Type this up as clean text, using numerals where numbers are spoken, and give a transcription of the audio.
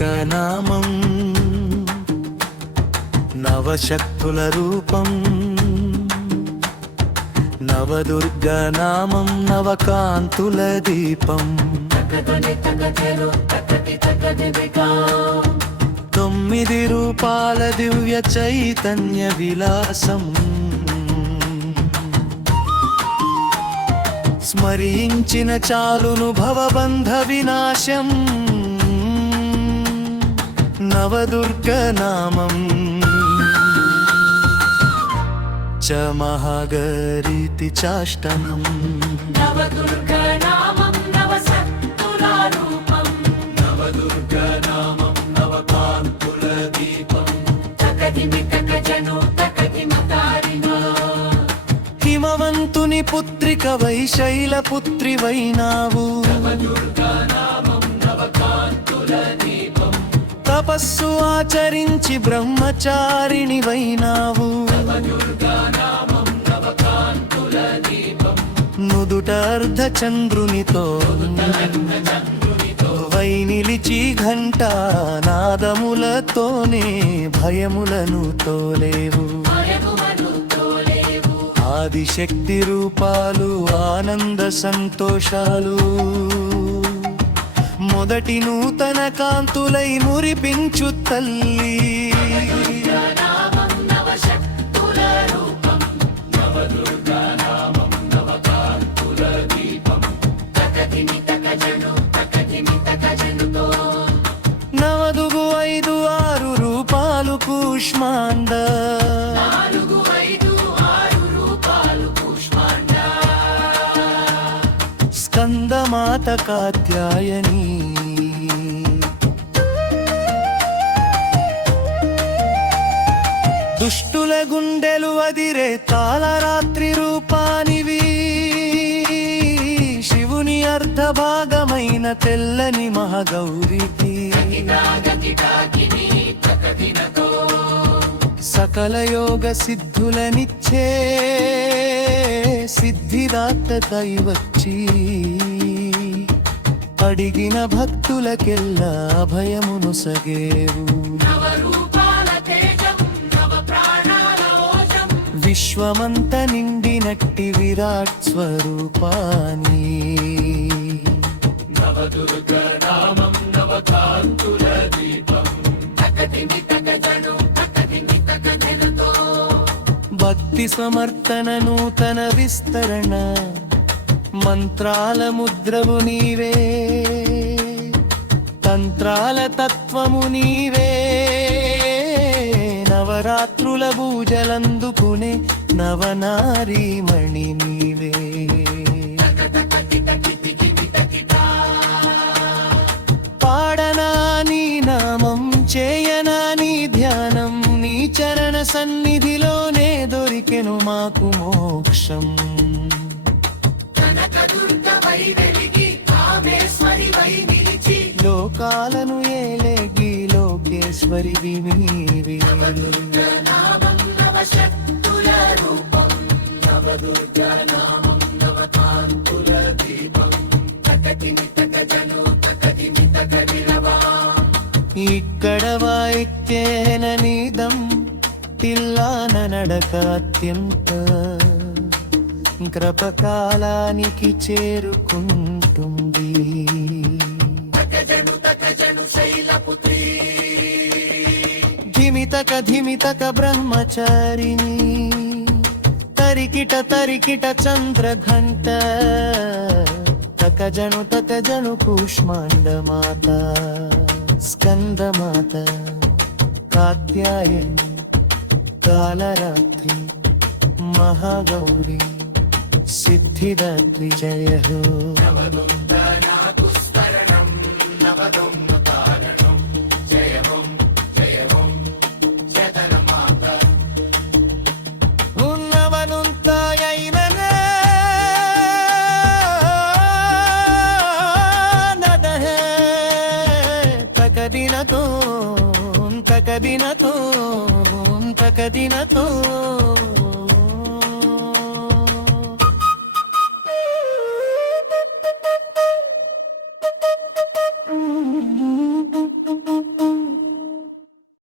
నామం నవశక్తుల రూపం నవదుర్గనామం నవకాంతుల దీపం 9 రూపాల దివ్య చైతన్య విలాసం స్మరించిన చాలును భవబంధ వినాశం నవదుర్గనామం చ మహాగరీతి చాష్టనం నవదుర్గనామం నవశక్తుల రూపం నవదుర్గనామం నవకాంతుల దీపం తకదిమితకజను తకదిమతారిణో హిమవంతుని పుత్రిక వై శైలపుత్రి వైనావు నవదుర్గనామం నవకాంతుల దీపం తపస్సు ఆచరించి బ్రహ్మచారిణి వైనావు నవదుర్గనామం నవకాంతుల దీపం నుదుట అర్ధచంద్రునితో వై నిలిచి ఘంట నాదములతోనే భయములను తోలేవు భయములను తోలేవు ఆదిశక్తి రూపాలు ఆనంద సంతోషాలు మొదటి నూతన కాంతులై మురిపించు తల్లి నామం నవశక్తుల రూపం నవదుర్గనామం నవకాంతుల దీపం తకదిమితకజనుతో నవదుగు 5 6 రూపాలు కూష్మాండ 4 5 6 రూపాలు కూష్మాండ స్కందమాత కాత్యాయని దుష్టుల గుండెలు అదిరే తాళరాత్రి రూపానివి శివుని అర్ధభాగమైన తెల్లని మహాగౌరికి సకల యోగ సిద్ధులనిచ్చే సిద్ధిదాతకై వచ్చి అడిగిన భక్తులకెల్లా అభయమును సగేవు నవరూపాల తేజం నవ ప్రాణాల ఓజం విశ్వమంత నిండినట్టి విరాట్ స్వరూపాన్ని నవదుర్గనామం నవకాంతుల దీపం తకదిమితకజనుతో భక్తి సమర్తన నూతన విస్తరణ మంత్రాల ముద్రవు నీవే తంత్రాల తత్వము నీవే నవరాత్రుల పూజలందుకునే నవనారీమణి నీవే పాడనా నీ నామం చేయనా నీ ధ్యానం నీ చరణ సన్నిధిలోనే దొరికెను మాకు మోక్షం కనకదుర్గవై వెలిగి కామేశ్వరి వై నిలిచి లోకాలను ఏలేగి లోకేశ్వరి నీవి నవదుర్గనామం నవశక్తుల రూపం నవదుర్గనామం నవకాంతుల దీపం తకదిమితకజనుతో ఇక్కడ వాయిత్యేన నీదం తిల్లాన నడక అత్యంత కృపకాలానికి చేరుకుంటుంది తకజను శైలపుత్రి ధిమితక బ్రహ్మచారిణి తరికిట చంద్రఘంట తకజను కూష్మాండ మాత స్కందమాత కాత్యాయని కాలరాత్రి మహాగౌరి సిద్ధిదాత్రి జయ హో తకదినతో